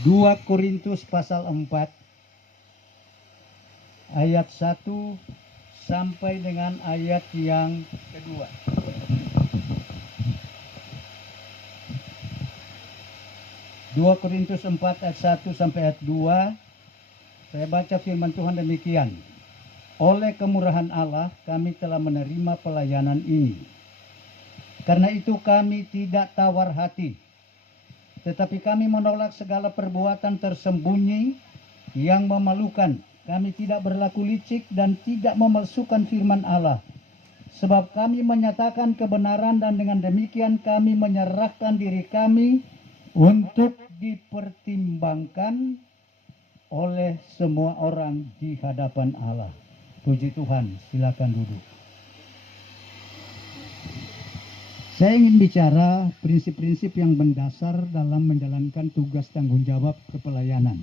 2 Korintus pasal 4 ayat 1 sampai dengan ayat yang kedua. Dua Korintus 4 ayat 1 sampai ayat 2. Saya baca firman Tuhan demikian. Oleh kemurahan Allah kami telah menerima pelayanan ini. Karena itu kami tidak tawar hati, tetapi kami menolak segala perbuatan tersembunyi yang memalukan. Kami tidak berlaku licik dan tidak memalsukan firman Allah. Sebab kami menyatakan kebenaran dan dengan demikian kami menyerahkan diri kami untuk dipertimbangkan oleh semua orang di hadapan Allah. Puji Tuhan, silakan duduk. Saya ingin bicara prinsip-prinsip yang mendasar dalam menjalankan tugas tanggung jawab kepelayanan.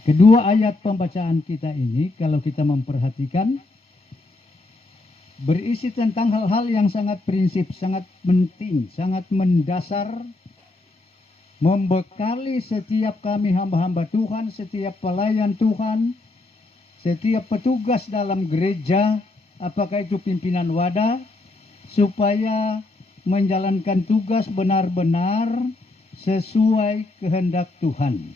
Kedua ayat pembacaan kita ini, kalau kita memperhatikan, berisi tentang hal-hal yang sangat prinsip, sangat penting, sangat mendasar, membekali setiap kami hamba-hamba Tuhan, setiap pelayan Tuhan, setiap petugas dalam gereja, apakah itu pimpinan wadah, supaya menjalankan tugas benar-benar sesuai kehendak Tuhan,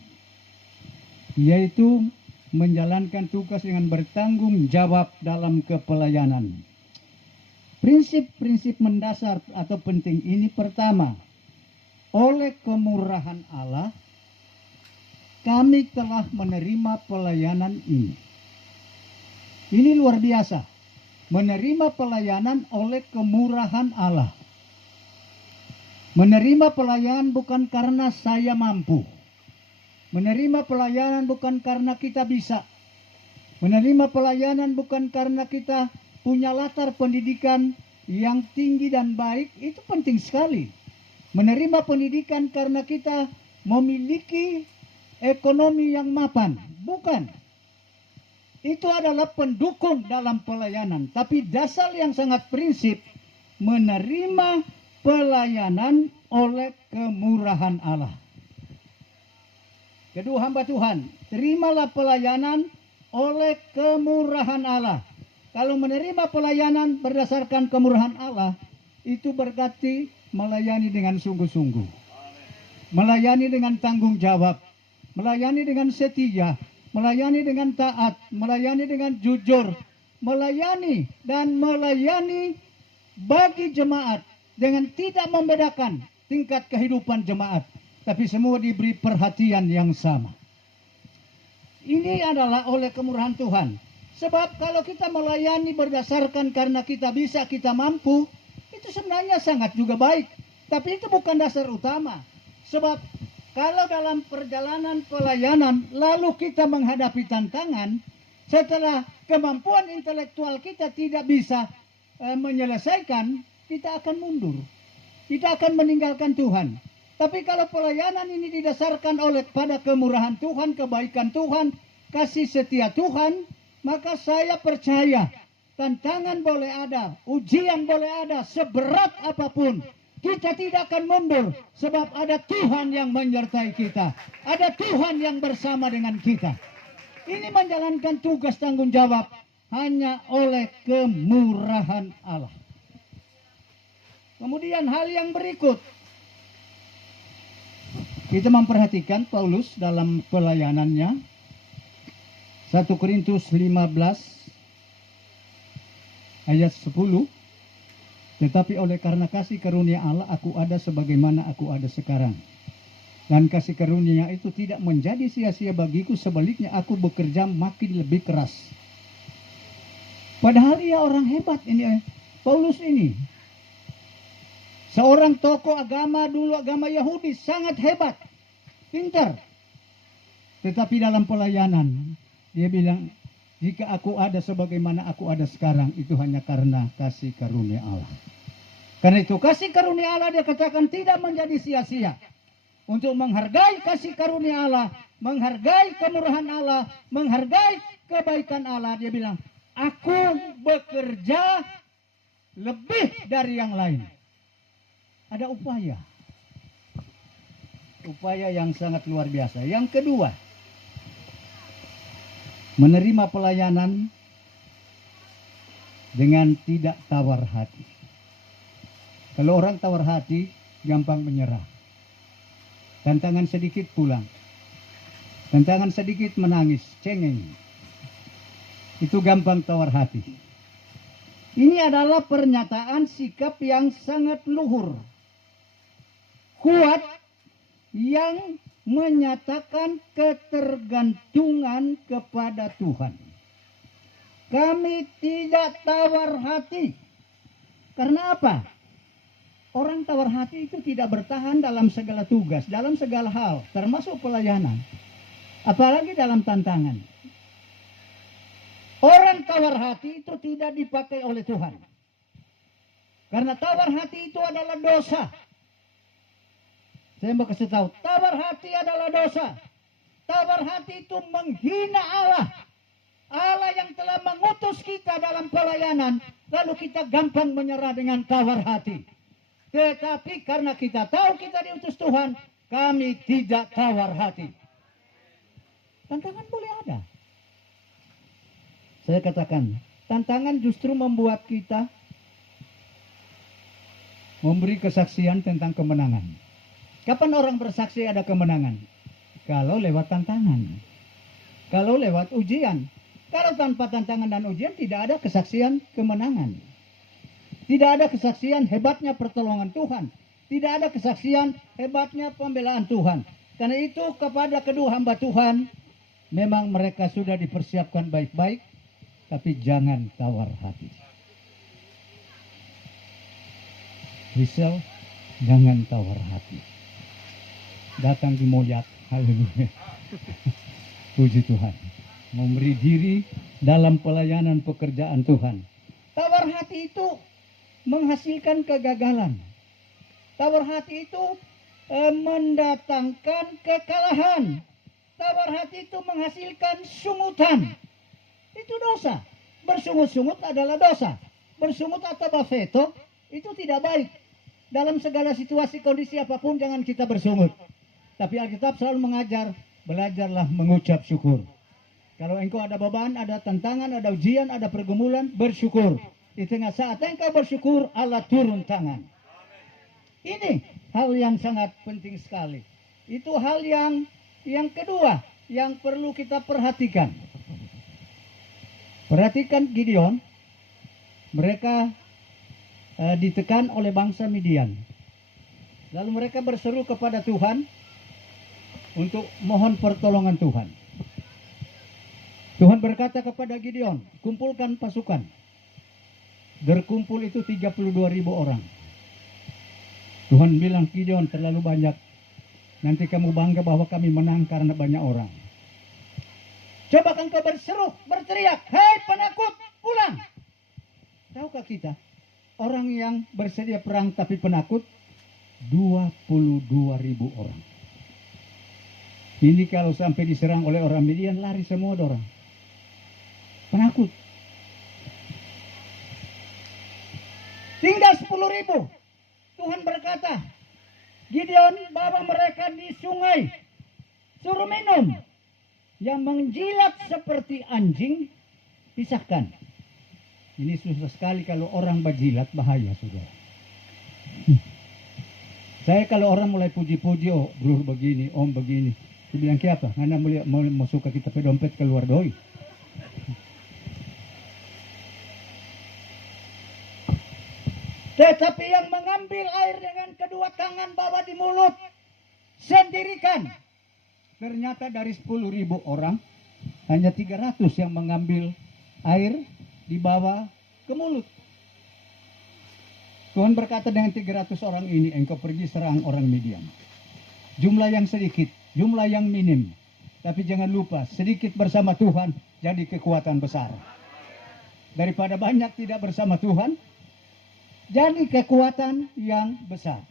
yaitu menjalankan tugas dengan bertanggung jawab dalam kepelayanan. Prinsip-prinsip mendasar atau penting ini, pertama, oleh kemurahan Allah kami telah menerima pelayanan ini. Ini luar biasa. Menerima pelayanan oleh kemurahan Allah. Menerima pelayanan bukan karena saya mampu. Menerima pelayanan bukan karena kita bisa. Menerima pelayanan bukan karena kita punya latar pendidikan yang tinggi dan baik. Itu penting sekali. Menerima pendidikan karena kita memiliki ekonomi yang mapan. Bukan. Itu adalah pendukung dalam pelayanan. Tapi dasar yang sangat prinsip, menerima pelayanan oleh kemurahan Allah. Kedua hamba Tuhan, terimalah pelayanan oleh kemurahan Allah. Kalau menerima pelayanan berdasarkan kemurahan Allah, itu berarti melayani dengan sungguh-sungguh. Melayani dengan tanggung jawab. Melayani dengan setia. Melayani dengan taat, melayani dengan jujur, melayani dan melayani bagi jemaat dengan tidak membedakan tingkat kehidupan jemaat, tapi semua diberi perhatian yang sama. Ini adalah oleh kemurahan Tuhan. Sebab kalau kita melayani berdasarkan karena kita bisa, kita mampu, itu sebenarnya sangat juga baik. Tapi itu bukan dasar utama. Sebab kalau dalam perjalanan pelayanan lalu kita menghadapi tantangan, setelah kemampuan intelektual kita tidak bisa menyelesaikan, kita akan mundur. Kita akan meninggalkan Tuhan. Tapi kalau pelayanan ini didasarkan oleh pada kemurahan Tuhan, kebaikan Tuhan, kasih setia Tuhan, maka saya percaya tantangan boleh ada, ujian boleh ada, seberat apapun, kita tidak akan mundur, sebab ada Tuhan yang menyertai kita. Ada Tuhan yang bersama dengan kita. Ini menjalankan tugas tanggung jawab hanya oleh kemurahan Allah. Kemudian hal yang berikut, kita memperhatikan Paulus dalam pelayanannya. 1 Korintus 15 ayat 10. Tetapi oleh karena kasih karunia Allah aku ada sebagaimana aku ada sekarang. Dan kasih karunia itu tidak menjadi sia-sia bagiku, sebaliknya aku bekerja makin lebih keras. Padahal ia orang hebat ini, Paulus ini. Seorang tokoh agama dulu, agama Yahudi, sangat hebat, pintar. Tetapi dalam pelayanan, dia bilang, jika aku ada sebagaimana aku ada sekarang, itu hanya karena kasih karunia Allah. Karena itu kasih karunia Allah dia katakan tidak menjadi sia-sia. Untuk menghargai kasih karunia Allah, menghargai kemurahan Allah, menghargai kebaikan Allah, dia bilang, aku bekerja lebih dari yang lain. Ada upaya. upaya yang sangat luar biasa. Yang kedua, menerima pelayanan dengan tidak tawar hati. Kalau orang tawar hati, gampang menyerah. Tantangan sedikit pulang. Tantangan sedikit menangis, cengeng. Itu gampang tawar hati. Ini adalah pernyataan sikap yang sangat luhur, kuat, yang menyatakan ketergantungan kepada Tuhan. Kami tidak tawar hati. Karena apa? Orang tawar hati itu tidak bertahan dalam segala tugas, dalam segala hal, termasuk pelayanan. Apalagi dalam tantangan. Orang tawar hati itu tidak dipakai oleh Tuhan. Karena tawar hati itu adalah dosa. Saya mau kasih tahu, tawar hati adalah dosa. Tawar hati itu menghina Allah. Allah yang telah mengutus kita dalam pelayanan, lalu kita gampang menyerah dengan tawar hati. Tetapi karena kita tahu kita diutus Tuhan, kami tidak tawar hati. Tantangan boleh ada. Saya katakan, tantangan justru membuat kita memberi kesaksian tentang kemenangan. Kapan orang bersaksi ada kemenangan? Kalau lewat tantangan. Kalau lewat ujian. Kalau tanpa tantangan dan ujian tidak ada kesaksian kemenangan. Tidak ada kesaksian hebatnya pertolongan Tuhan. Tidak ada kesaksian hebatnya pembelaan Tuhan. Karena itu kepada kedua hamba Tuhan, memang mereka sudah dipersiapkan baik-baik. Tapi jangan tawar hati. Risau, jangan tawar hati. Datang di Moyak, haleluya. Puji Tuhan. Memberi diri dalam pelayanan pekerjaan Tuhan. Tawar hati itu menghasilkan kegagalan. Tawar hati itu mendatangkan kekalahan. Tawar hati itu menghasilkan sungutan. Itu dosa. Bersungut-sungut adalah dosa. Bersungut atau bafeto itu tidak baik. Dalam segala situasi kondisi apapun jangan kita bersungut. Tapi Alkitab selalu mengajar, belajarlah mengucap syukur. Kalau engkau ada beban, ada tantangan, ada ujian, ada pergumulan, bersyukur. Di tengah saat engkau bersyukur, Allah turun tangan. Ini hal yang sangat penting sekali. Itu hal yang kedua yang perlu kita perhatikan. Perhatikan Gideon, mereka ditekan oleh bangsa Midian. Lalu mereka berseru kepada Tuhan untuk mohon pertolongan Tuhan. Tuhan berkata kepada Gideon, kumpulkan pasukan. Berkumpul itu 32.000 orang. Tuhan bilang, Gideon terlalu banyak. Nanti kamu bangga bahwa kami menang karena banyak orang. Coba engkau berseru, berteriak, hei penakut, pulang. Tahukah kita, orang yang bersedia perang tapi penakut, 22.000 orang. Ini kalau sampai diserang oleh orang Midian, lari semua orang. Penakut. Tinggal 10.000. Tuhan berkata, Gideon bawa mereka di sungai, suruh minum. Yang menjilat seperti anjing, pisahkan. Ini susah sekali kalau orang berjilat, bahaya saudara. Saya kalau orang mulai puji-puji, oh bro begini, om begini. Saya bilang siapa? Karena mau suka kita pe dompet keluar doi. Tetapi yang mengambil air dengan kedua tangan bawa di mulut, sendirikan. Ternyata dari 10.000 orang, hanya 300 yang mengambil air dibawa ke mulut. Tuhan berkata dengan 300 orang ini, engkau pergi serang orang Midian. Jumlah yang sedikit, jumlah yang minim. Tapi jangan lupa, sedikit bersama Tuhan, jadi kekuatan besar. Daripada banyak tidak bersama Tuhan, jadi kekuatan yang besar.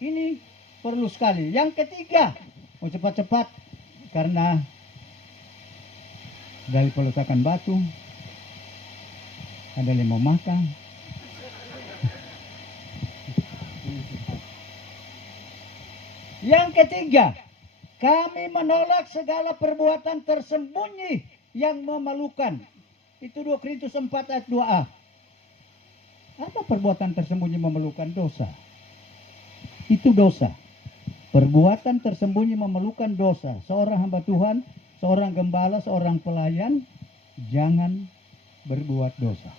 Ini perlu sekali. Yang ketiga, mau cepat-cepat karena dari peletakan batu ada yang mau makan. Yang ketiga, kami menolak segala perbuatan tersembunyi yang memalukan. Itu 2 Korintus 4 ayat 2a. Apa perbuatan tersembunyi memalukan? Dosa. Itu dosa. Perbuatan tersembunyi memalukan dosa. Seorang hamba Tuhan, seorang gembala, seorang pelayan, jangan berbuat dosa.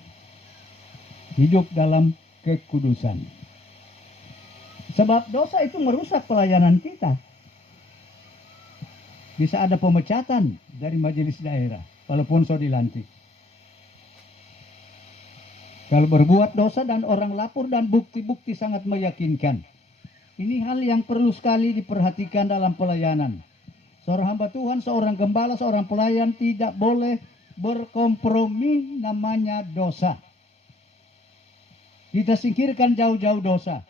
Hidup dalam kekudusan. Sebab dosa itu merusak pelayanan kita. Bisa ada pemecatan dari majelis daerah, walaupun sudah dilantik. Kalau berbuat dosa dan orang lapor dan bukti-bukti sangat meyakinkan. Ini hal yang perlu sekali diperhatikan dalam pelayanan. Seorang hamba Tuhan, seorang gembala, seorang pelayan tidak boleh berkompromi namanya dosa. Kita singkirkan jauh-jauh dosa.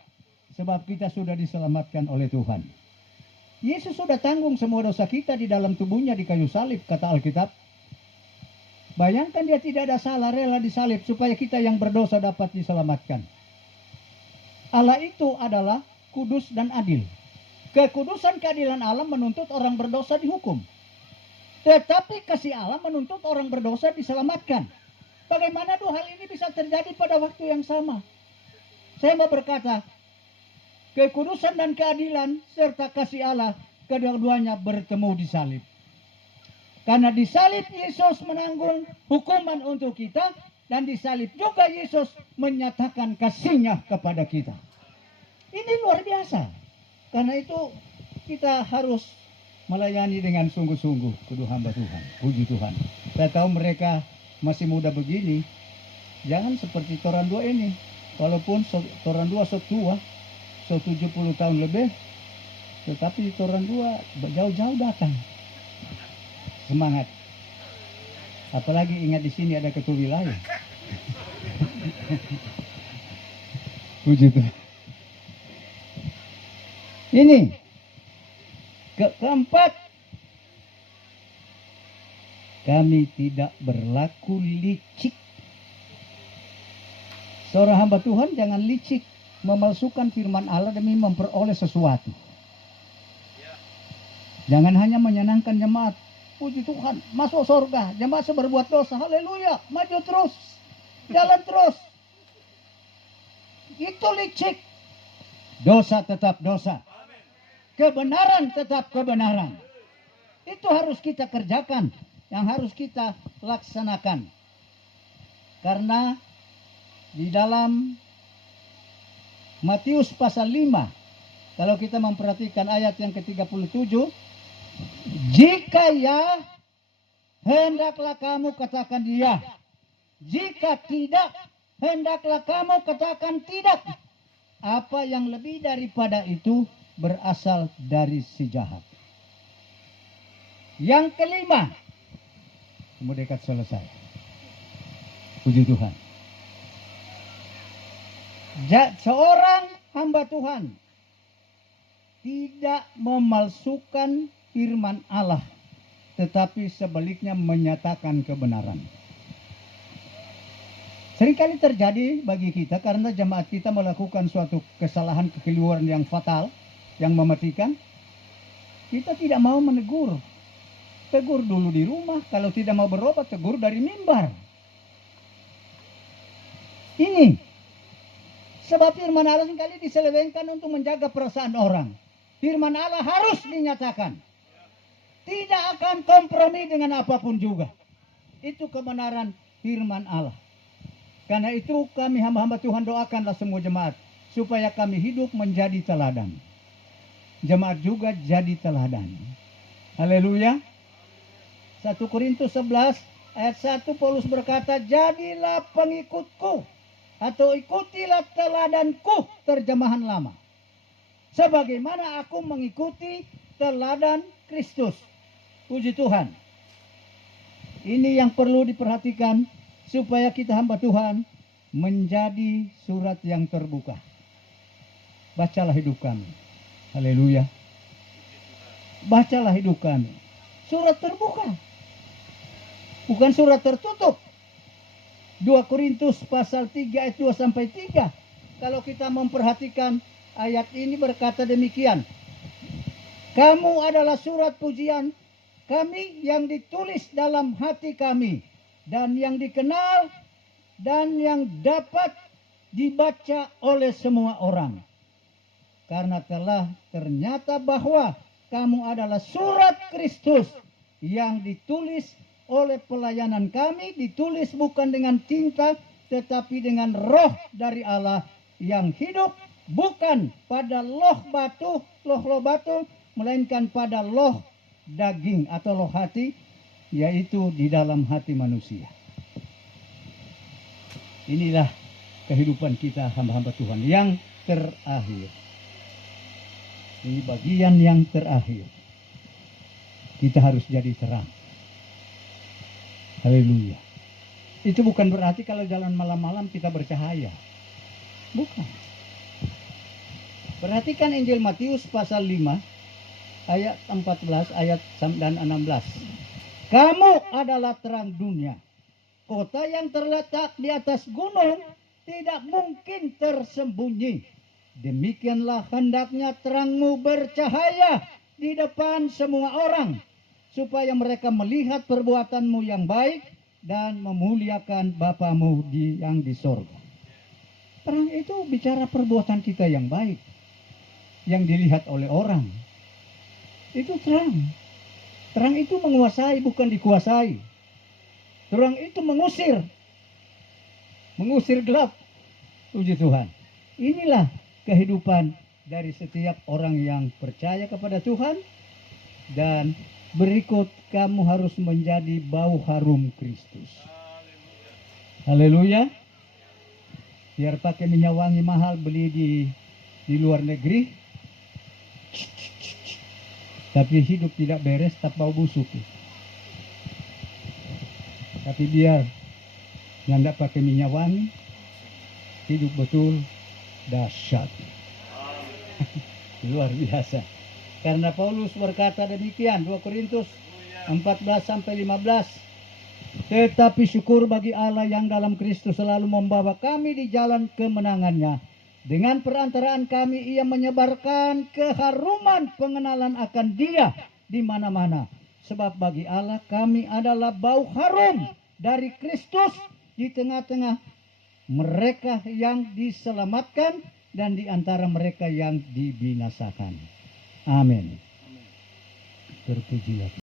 Sebab kita sudah diselamatkan oleh Tuhan. Yesus sudah tanggung semua dosa kita di dalam tubuhnya di kayu salib, kata Alkitab. Bayangkan dia tidak ada salah, rela disalib supaya kita yang berdosa dapat diselamatkan. Allah itu adalah kudus dan adil. Kekudusan keadilan Allah menuntut orang berdosa dihukum. Tetapi kasih Allah menuntut orang berdosa diselamatkan. Bagaimana dua hal ini bisa terjadi pada waktu yang sama? Saya mau berkata, kekudusan dan keadilan serta kasih Allah kedua-duanya bertemu di salib. Karena di salib Yesus menanggung hukuman untuk kita, dan di salib juga Yesus menyatakan kasih-Nya kepada kita. Ini luar biasa. Karena itu kita harus melayani dengan sungguh-sungguh kedua hamba Tuhan. Puji Tuhan. Saya tahu mereka masih muda begini. Jangan seperti Toran 2 ini. Walaupun Toran 2 tua, 70 tahun lebih, tetapi Toran 2 jauh-jauh datang. Semangat. Apalagi ingat di sini ada ketua wilayah. Puji Tuhan. Ini keempat, kami tidak berlaku licik. Seorang hamba Tuhan jangan licik memalsukan firman Allah demi memperoleh sesuatu. Jangan hanya menyenangkan jemaat. Puji Tuhan, masuk surga. Jemaat berbuat dosa, haleluya, maju terus, jalan terus. Itu licik. Dosa tetap dosa. Kebenaran tetap kebenaran. Itu harus kita kerjakan, yang harus kita laksanakan. Karena di dalam Matius pasal 5, kalau kita memperhatikan ayat yang ke-37, jika ya, hendaklah kamu katakan ya. Jika tidak, hendaklah kamu katakan tidak. Apa yang lebih daripada itu berasal dari si jahat. Yang kelima, kamu dekat selesai. Puji Tuhan. Seorang hamba Tuhan tidak memalsukan firman Allah, tetapi sebaliknya menyatakan kebenaran. Seringkali terjadi bagi kita karena jemaat kita melakukan suatu kesalahan, kekeliruan yang fatal, yang mematikan. Kita tidak mau menegur. Tegur dulu di rumah, kalau tidak mau berobat, tegur dari mimbar. Ini sebab firman Allah seringkali diselewengkan untuk menjaga perasaan orang. Firman Allah harus dinyatakan. Tidak akan kompromi dengan apapun juga. Itu kebenaran firman Allah. Karena itu kami hamba-hamba Tuhan doakanlah semua jemaat. Supaya kami hidup menjadi teladan. Jemaat juga jadi teladan. Haleluya. 1 Korintus 11 ayat 1 Paulus berkata, jadilah pengikutku. Atau ikutilah teladanku, terjemahan lama. Sebagaimana aku mengikuti teladan Kristus. Puji Tuhan. Ini yang perlu diperhatikan supaya kita hamba Tuhan menjadi surat yang terbuka. Bacalah hidup kami. Haleluya. Bacalah hidup kami. Surat terbuka. Bukan surat tertutup. 2 Korintus pasal 3 ayat 2 sampai 3. Kalau kita memperhatikan ayat ini berkata demikian. Kamu adalah surat pujian kami yang ditulis dalam hati kami dan yang dikenal dan yang dapat dibaca oleh semua orang. Karena telah ternyata bahwa kamu adalah surat Kristus yang ditulis oleh pelayanan kami, ditulis bukan dengan tinta tetapi dengan roh dari Allah yang hidup, bukan pada loh batu, melainkan pada loh daging atau loh hati, yaitu di dalam hati manusia. Inilah kehidupan kita hamba-hamba Tuhan yang terakhir. Ini bagian yang terakhir. Kita harus jadi terang. Haleluya. Itu bukan berarti kalau jalan malam-malam kita bercahaya. Bukan. Perhatikan Injil Matius pasal 5 ayat 14 ayat dan 16. Kamu adalah terang dunia. Kota yang terletak di atas gunung tidak mungkin tersembunyi. Demikianlah hendaknya terangmu bercahaya di depan semua orang, supaya mereka melihat perbuatanmu yang baik dan memuliakan Bapamu yang di sorga. Terang itu bicara perbuatan kita yang baik, yang dilihat oleh orang. Itu terang. Terang itu menguasai, bukan dikuasai. Terang itu mengusir gelap. Puji Tuhan. Inilah kehidupan dari setiap orang yang percaya kepada Tuhan. Dan berikut, kamu harus menjadi bau harum Kristus. Haleluya. Biar pakai minyak wangi mahal beli di luar negeri, tapi hidup tidak beres, tak bau busuk. Tapi biar yang tidak pakai minyak wangi, hidup betul dahsyat. Luar biasa. Karena Paulus berkata demikian, 2 Korintus 14-15. Tetapi syukur bagi Allah yang dalam Kristus selalu membawa kami di jalan kemenangannya. Dengan perantaraan kami ia menyebarkan keharuman pengenalan akan Dia di mana-mana. Sebab bagi Allah kami adalah bau harum dari Kristus di tengah-tengah mereka yang diselamatkan dan di antara mereka yang dibinasakan. Amin. Terpujilah